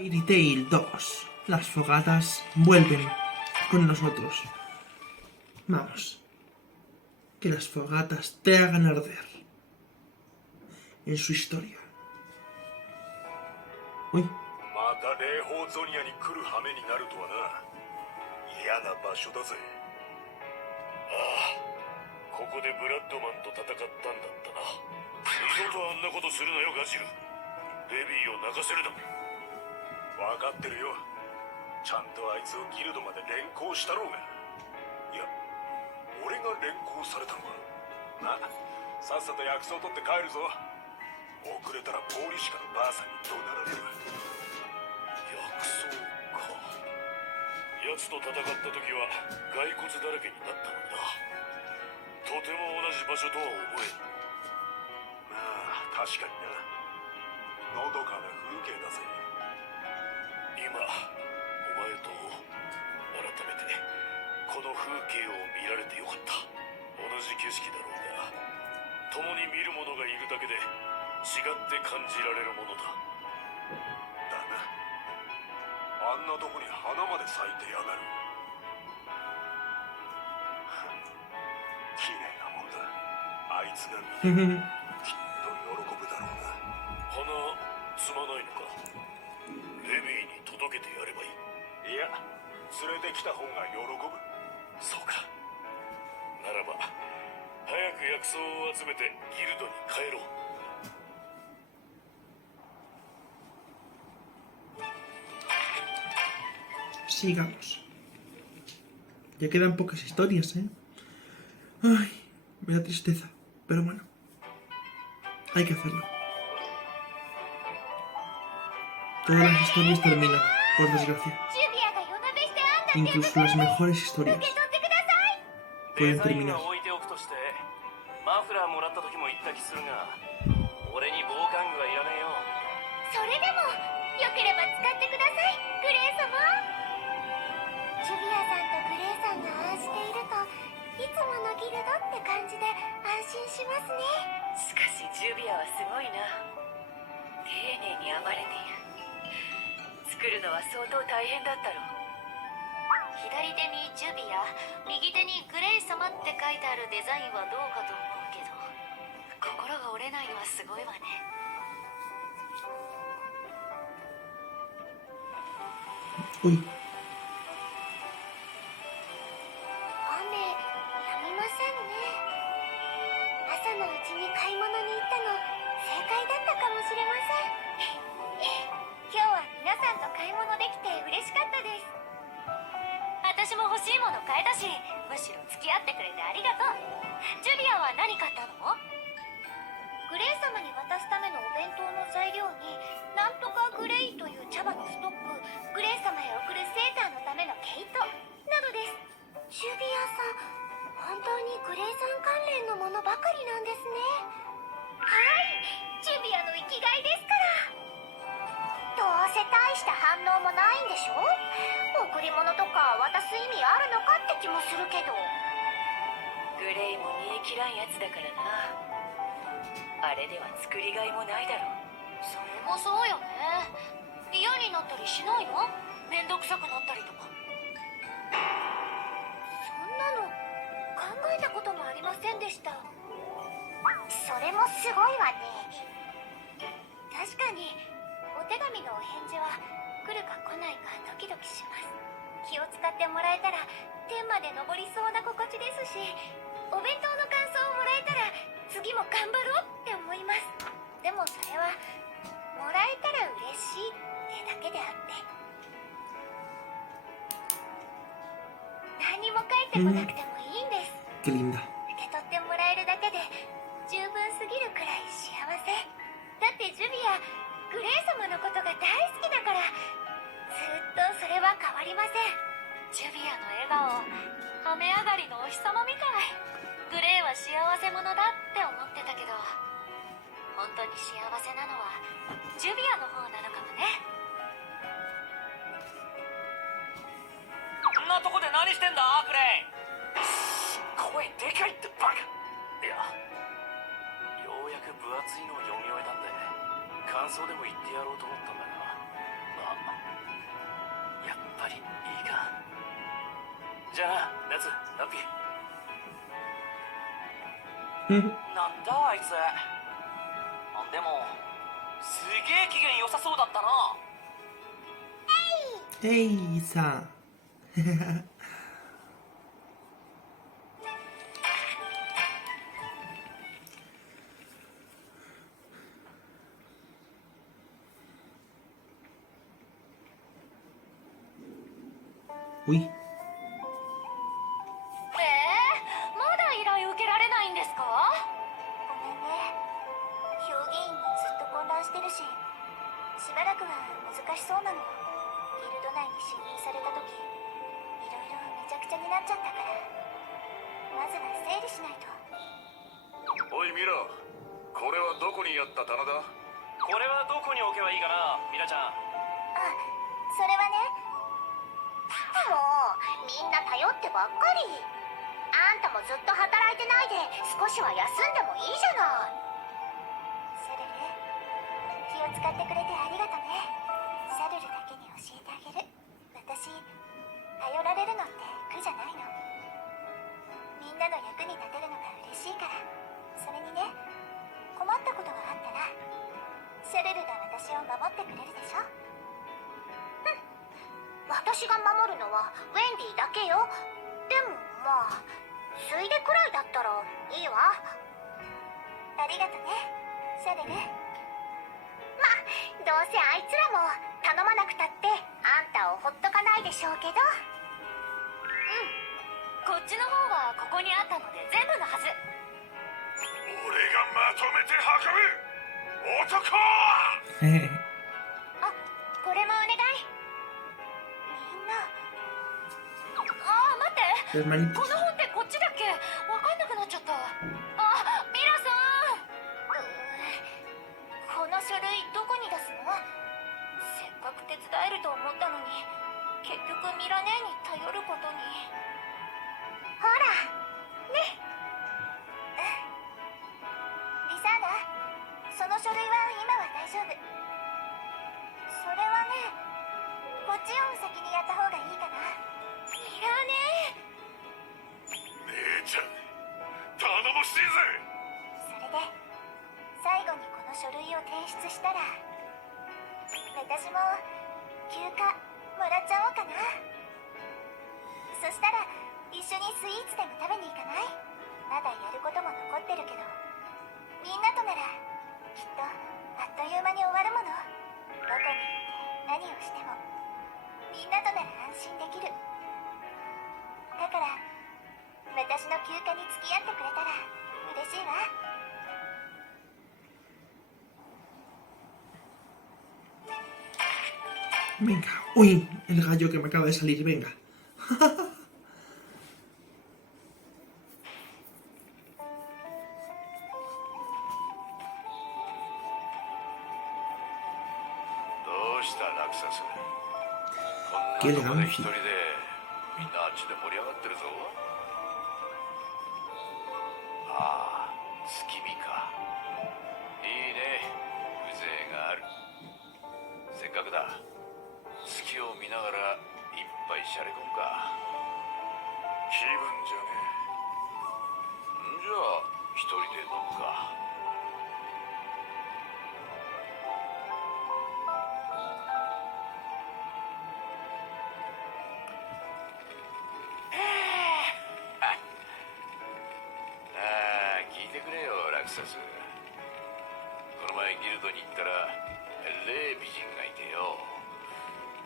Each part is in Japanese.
Fairy Tail 2. Las fogatas vuelven con nosotros. Vamos. Que las fogatas te hagan arder. En su historia. Uy. また霊峰ゾニアに来る羽目になるとはな。嫌な場所だぜ。ああ、ここでブラッドマンと戦ったんだったな。二度とあんなことするなよ、ガジル。レビーを泣かせるな。分かってるよ。ちゃんとあいつをギルドまで連行したろうが。いや、俺が連行されたのか。な、さっさと薬草取って帰るぞ。遅れたらポーリシカのばあさんに怒鳴られる。薬草か。奴と戦った時は骸骨だらけになったのにな。とても同じ場所とは思えん。まあ確かにな。のどかな風景だぜ。今お前と改めてこの風景を見られてよかった。同じ景色だろうが、共に見る者がいるだけで違って感じられるものだ。だな。あんなとこに花まで咲いてやがる。綺麗なもんだ。あいつが見てきっと喜ぶだろうな。花摘まないのか。レビーに届けてやればいい。いや、連れてきた方が喜ぶ。そうか。ならば早く薬草を集めてギルドに帰ろう。Sigamos. Ya quedan pocas historias, ¿eh? Ay, me da tristeza. Pero bueno, hay que hacerlo. Todas las historias terminan, por desgracia. Incluso las mejores historias pueden terminar. マフラーもらった時も言った気するが、俺に防寒具はいらねえよ。それでもよければ使ってください、グレイ様。ジュビアさんとグレイさんがああしていると、いつものギルドって感じで安心しますね。しかしジュビアはすごいな。丁寧に編まれている。作るのは相当大変だったろう。左手にジュビア、右手にグレイ様って書いてあるデザインはどうかと思うけど、心が折れないのはすごいわね。Uy. 雨止みませんね。朝のうちに買い物に行ったの正解だったかもしれません。今日は皆さんと買い物できて嬉しかったです。私も欲しいもの買えたし、むしろ付き合ってくれてありがとう。ジュビアは何買ったの？グレイ様に渡すためのお弁当の材料に、なんとかグレイという茶葉のストック、グレイ様へ送るセーターのための毛糸などです。ジュビアさん、本当にグレイさん関連のものばかりなんですね。はい、ジュビアの生きがいですから。どうせ大した反応もないんでしょ。贈り物とか渡す意味あるのかって気もするけど。グレイも煮え切らんやつだからな。あれでは作りがいもないだろう。それもそうよね。嫌になったりしないの？めんどくさくなったりとか。そんなの考えたこともありませんでした。それもすごいわね。確かにお手紙のお返事は来るか来ないかドキドキします。気を使ってもらえたら天まで登りそうな心地ですし、お弁当の感想をもらえたら次も頑張ろうって思います。でもそれはもらえたら嬉しいってだけであって、何も書いてこなくてもいいんです。 Qué linda. 受け取ってもらえるだけで十分すぎるくらい幸せだって。ジュビア、グレイ様のことが大好きだから、ずっとそれは変わりません。ジュビアの笑顔、雨上がりのお日様みたい。グレイは幸せ者だって思ってたけど、本当に幸せなのはジュビアの方なのかもね。こんなとこで何してんだグレイ。声でかいってバカ。いや、ようやく分厚いのを読み終えたんで感想でも言ってやろうと思ったんだが、まあやつラッピー。うん。なんだあいつ。でもすげえ機嫌良さそうだったな。えいさ。うい。まだ依頼受けられないんですか？ごめんね。評議員もずっと混乱してるし、しばらくは難しそうなの。ギルド内に侵入された時、いろいろめちゃくちゃになっちゃったから、まずは整理しないと。おいミラ、これはどこにやった棚だ？これはどこに置けばいいかな、ミラちゃん。あ、それはね。もうみんな頼ってばっかり。あんたもずっと働いてないで少しは休んでもいいじゃない。セルル、気を使ってくれてありがとね。シャルルだけに教えてあげる。私、頼られるのって苦じゃないの。みんなの役に立てるのが嬉しいから。それにね、困ったことがあったらシャルルが私を守ってくれるでしょ。私が守るのはウェンディだけよ。でもまあついでくらいだったらいいわ。ありがとね、シャルル。まあどうせあいつらも頼まなくたってあんたをほっとかないでしょうけど。こっちの方はここにあったので全部のはず。俺がまとめて運ぶ男！えあ、これもお願い。みんな。ああ、待って、 hermanito. この本ってこっちだっけ？わかんなくなっちゃった。あ、ミラさん。この書類どこに出すの？せっかく手伝えると思ったのに、結局ミラ姉に頼ることに。ほらね。リサーナ、その書類は今は大丈夫。それはね、こっちを先にやった方がいいかな。ミラ姉。姉ちゃん、頼もしいぜ！それで最後にこの書類を提出したら、私も休暇もらっちゃおうかな。そしたら一緒にスイーツでも食べに行かない？まだやることも残ってるけど、みんなとならきっとあっという間に終わるもの。どこに行って何をしてもみんなとなら安心できる。だから私の休暇に付き合ってくれたら嬉しいわ。Venga. Uy, el gallo que me acaba de salir, venga. どうしたラクサス？こんな Qué とこで一 elegancia. 人でみんなあっちで盛り上がってるぞ。ああ、月見か。いいね、風情がある。せっかくだ、月を見ながら一杯しゃれ込むか。気分じゃねえ。んじゃあ一人で飲むか。ああ、聞いてくれよラクサス。この前ギルドに行ったらレイ美人がいてよ。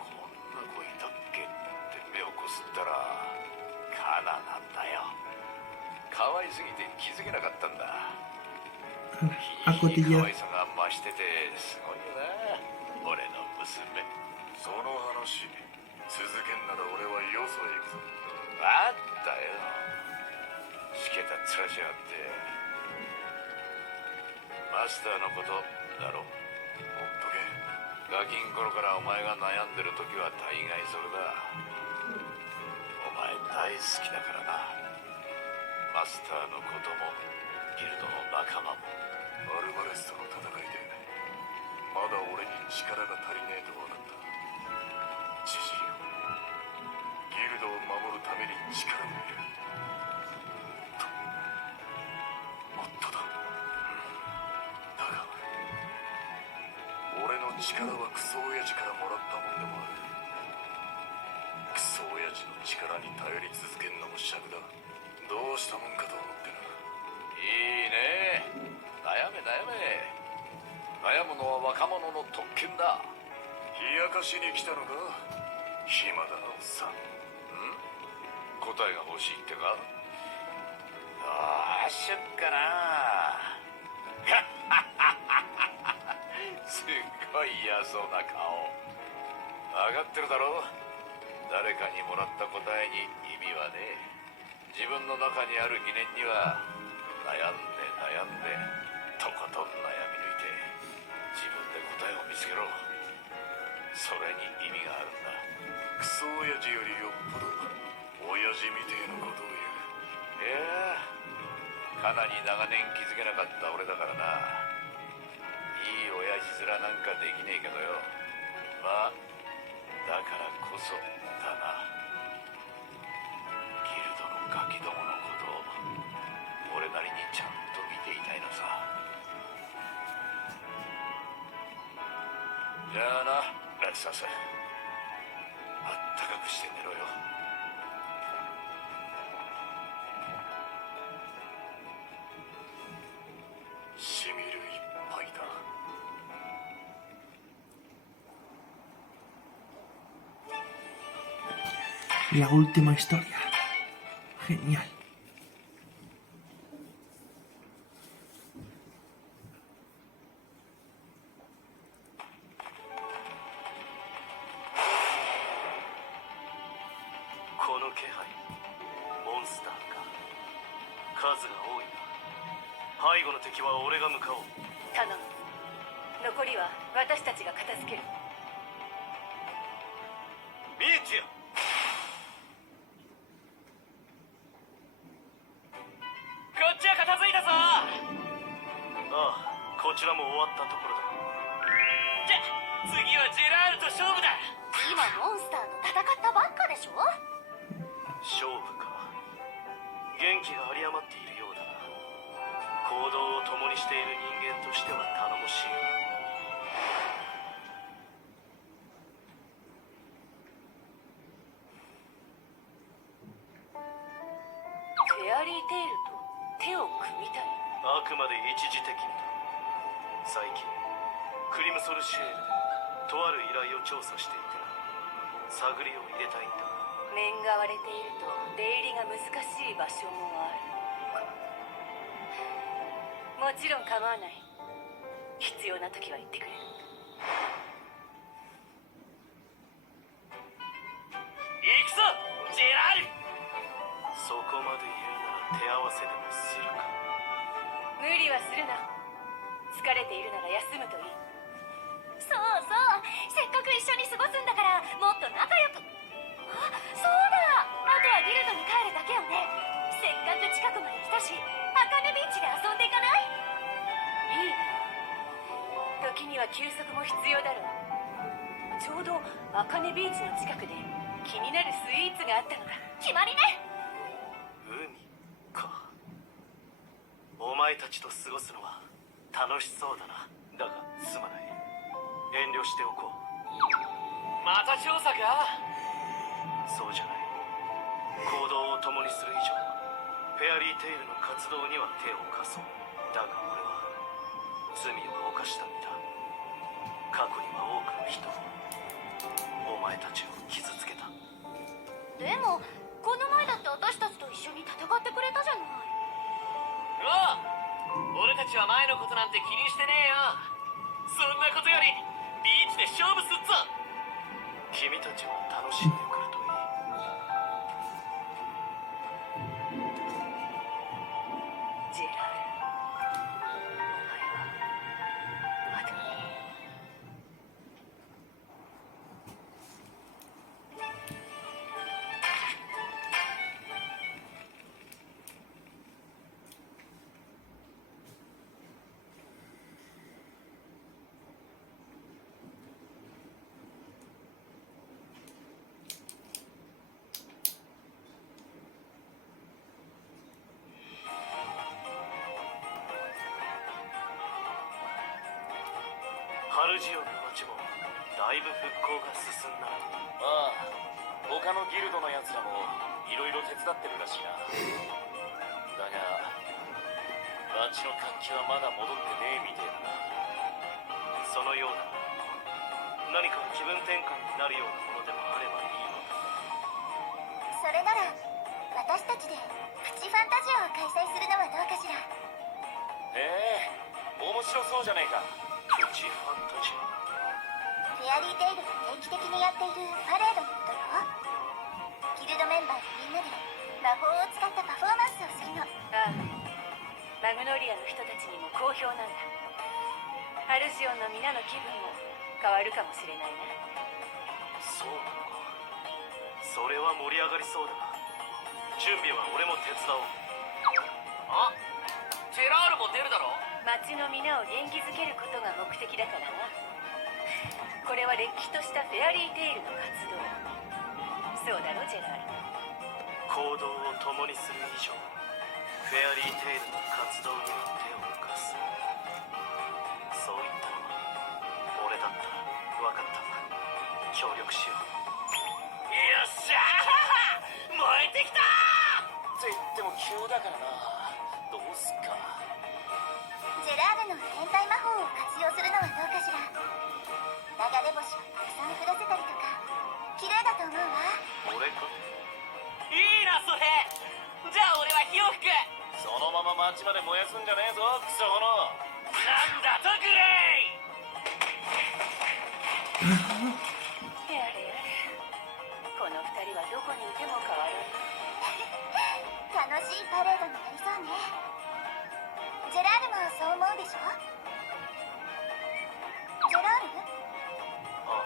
こんな子いたっけって目をこすったらカナなんだよ。可愛すぎて気づけなかったんだ。日に日に可 Acotilla. 愛さが増しててすごいよな、俺の娘。その話続けんなら俺はよそへ行くぞ。あったよ、しけた面しやがって。マスターのことだろ。ほっとけ。ガキン頃からお前が悩んでる時は大概それだ。お前大好きだからな。マスターのこともギルドの仲間も。アルバレスとの戦いでまだ俺に力が足りねえと分かった。ジジイよ、ギルドを守るために力を入れる。力はクソ親父からもらったもんでもある。クソ親父の力に頼り続けんのも尺だ。どうしたもんかと思ってな。いいね。悩め悩め。悩むのは若者の特権だ。冷やかしに来たのか。暇だなおっさん。答えが欲しいってか。どうしよっかな。すっごい嫌そうな顔。分かってるだろ。誰かにもらった答えに意味はねえ。自分の中にある疑念には悩んで悩んでとことん悩み抜いて自分で答えを見つけろ。それに意味があるんだ。クソ親父よりよっぽど親父みてえなことを言う。いやかなり長年気づけなかった俺だからな。いい親父面なんかできねえけどよ。まあだからこそだな。ギルドのガキどものことを俺なりにちゃんと見ていたいのさ。じゃあなラクサス、あったかくして寝ろよ。しみる一杯だ。La última historia. Genial.頼む。残りは私たちが片付ける。ミーティア、こっちは片付いたぞ。ああ、こちらも終わったところだ。じゃ次はジェラールと勝負だ。今モンスターと戦ったばっかでしょ。勝負か。元気が有り余っているようだな。行動を共にしている人間としては頼もしいが。フェアリーテイルと手を組みたい。あくまで一時的にだ。最近クリムソルシェールでとある依頼を調査していて探りを入れたいんだ。面が割れていると出入りが難しい場所もある。もちろん構わない。必要な時は言ってくれる。行くぞジェラール。そこまで言うなら手合わせでもするか。無理はするな。疲れているなら休むといい。そうそう、せっかく一緒に過ごすんだからもっと仲良く。あ、そうだ、あとはギルドに帰るだけよね。せっかく近くまで来たし、アカネビーチで遊んでいかない？いいな。時には休息も必要だろう。ちょうどアカネビーチの近くで気になるスイーツがあったのだ。決まりね。海か。お前たちと過ごすのは楽しそうだな。だがすまない。遠慮しておこう。また調査か。そうじゃない。行動を共にする以上フェアリーテイルの活動には手を貸そう。だが俺は罪を犯した身だ。過去には多くの人を、お前たちを傷つけた。でもこの前だって私たちと一緒に戦ってくれたじゃない。おう、俺たちは前のことなんて気にしてねえよ。そんなことよりビーチで勝負すっぞ。君たちは楽しんでくるといい。ジェラール、お前はまだ。ハルジオンの街もだいぶ復興が進んだな。ああ、他のギルドのやつらもいろいろ手伝ってるらしいな。だが街の活気はまだ戻ってねえみてえだな。そのようだな。何か気分転換になるようなものでもあればいいのだ。それなら私たちでプチファンタジアを開催するのはどうかしら。へえ、面白そうじゃねえか。プチファンタジア。フェアリーテイルが定期的にやっているパレードのことよ。ギルドメンバーみんなで魔法を使ったパフォーマンスをするの。ああ、マグノリアの人たちにも好評なんだ。ハルジオンの皆の気分も変わるかもしれないな。そうなのか。それは盛り上がりそうだな。準備は俺も手伝おう。あ、ジェラールも出るだろ。町の皆を元気づけることが目的だからな。これはれっきとしたフェアリーテイルの活動。そうだろジェラール。行動を共にする以上、フェアリーテイルの活動には手を動かす。そう言ったのは俺だった。分かった。協力しよう。よっしゃー、燃えてきたーって言っても急だからな。どうすっか。ジェラールの変態魔法を活用するのはどうかしら。流れ星をたくさん降らせたりとか綺麗だと思うわ。俺か。いいなそれ。じゃあ俺は火を吹く。そのまま街まで燃やすんじゃねえぞクソ炎。なんだとグレイ。やれやれ、この二人はどこにいても変わらない。楽しいパレードになりそうね。ジェラールもそう思うでしょ。ジェラール？ああ、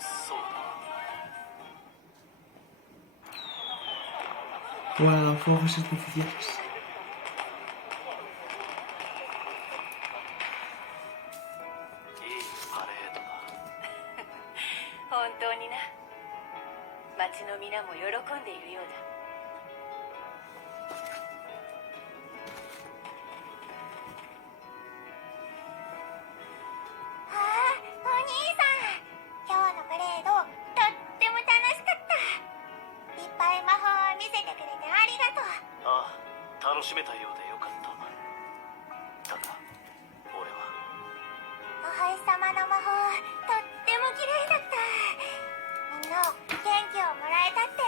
そうだ。 Wow, fuegos artificiales. いいパレードだ。本当にな。町の皆も喜んでいるようだ。ああ、お兄さん、今日のパレードとっても楽しかった。いっぱい魔法を見せてくれてありがとう。ああ、楽しめたようでよかった。ただ俺はお星様の魔法とっても綺麗だった。みんな元気をもらえたって。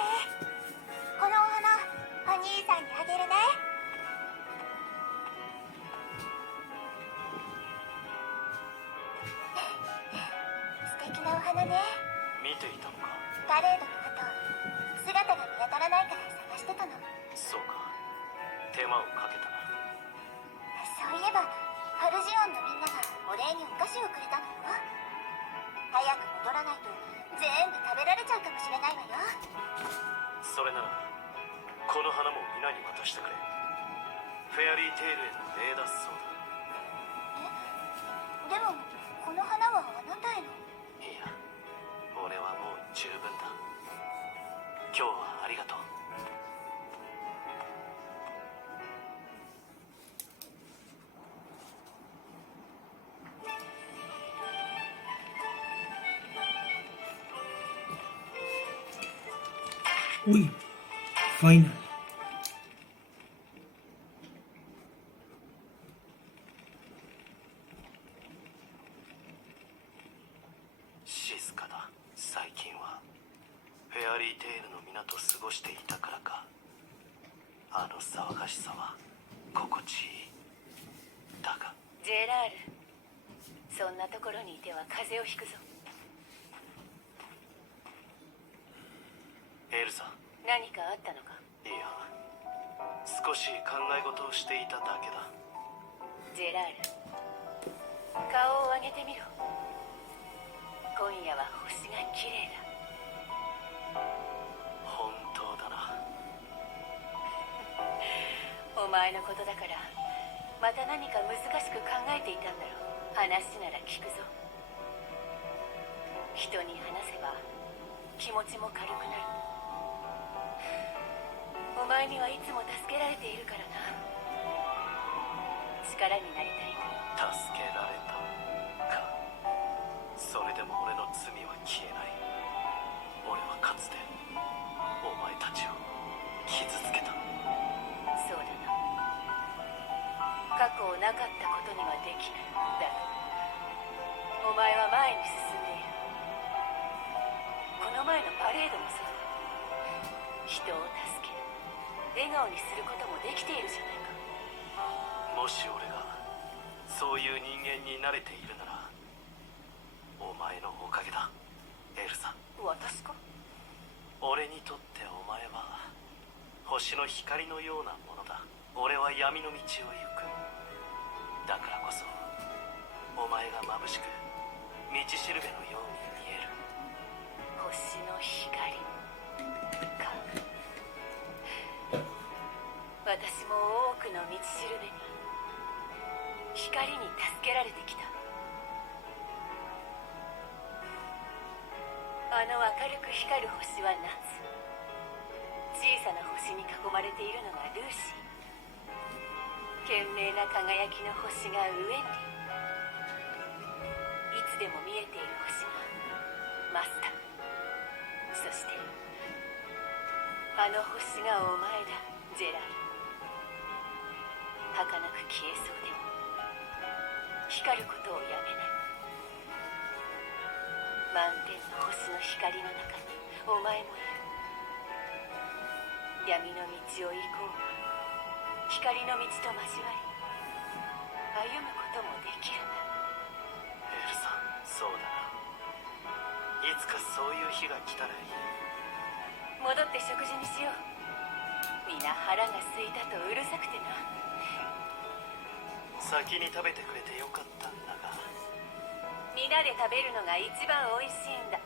このお花お兄さんにあげるね。素敵なお花ね。見ていたのか。パレードの後姿が見当たらないから探してたの。そうか、手間をかけたな。そういえばハルジオンのみんながお礼にお菓子をくれたのよ。早く戻らないと全部食べられちゃうかもしれないわよ。それならこの花も皆に渡してくれ。フェアリーテイルへの礼だそうでもこの花はあなたへの。だ。いや、俺はもう十分だ。今日はありがとう。 Uy, final. 静かだ。最近はフェアリーテイルの皆と過ごしていたからか、あの騒がしさは心地いい。だがジェラール、そんなところにいては風邪をひくぞ。エルサ。何かあったのか。いや、少し考え事をしていただけだ。ジェラール、顔を上げてみろ。今夜は星が綺麗だ。本当だな。お前のことだからまた何か難しく考えていたんだろう。話なら聞くぞ。人に話せば気持ちも軽くなる。お前にはいつも助けられているからな。力になりたいな。助けられたか。それでも俺の罪は消えない。俺はかつてお前たちを傷つけた。そうだな。過去をなかったことにはできない。だがお前は前に進んでいる。この前のパレードもそうだ。人を助ける、笑顔にすることもできているじゃないか。もし俺がそういう人間に慣れているなら、お前のおかげだ、エルサ。私か？俺にとってお前は星の光のようなものだ。俺は闇の道を行く。だからこそお前が眩しく道しるべのように見える。星の光か。私も多くの道しるべに光に助けられてきた。あの明るく光る星は夏。小さな星に囲まれているのがルーシー。懸命な輝きの星がウェンディ。いつでも見えている星がマスター。そしてあの星がお前だ、ジェラール。儚く消えそうでも光ることをやめない。満天の星の光の中にお前もいる。闇の道を行こうが光の道と交わり歩むこともできるんだ。エルさん、そうだな。いつかそういう日が来たらいい。戻って食事にしよう。皆腹が空いたとうるさくてな。先に食べてくれてよかったんだが。皆で食べるのが一番おいしいんだ。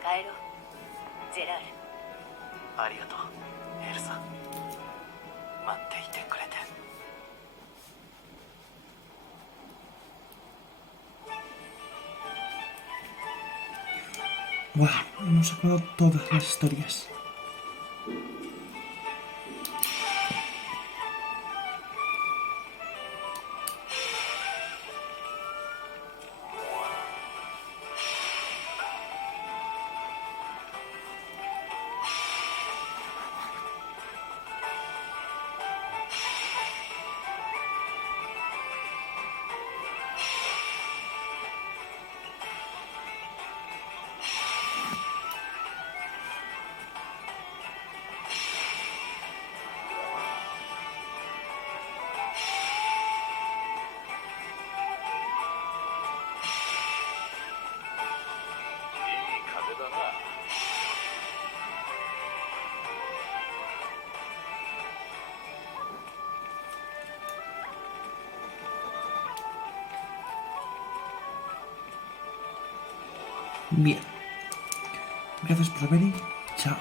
帰ろう、ジェラール。ありがとう、エルサ。待っていてくれて。Wow, hemos acabado todas las historias. Bien. Gracias por ver y chao.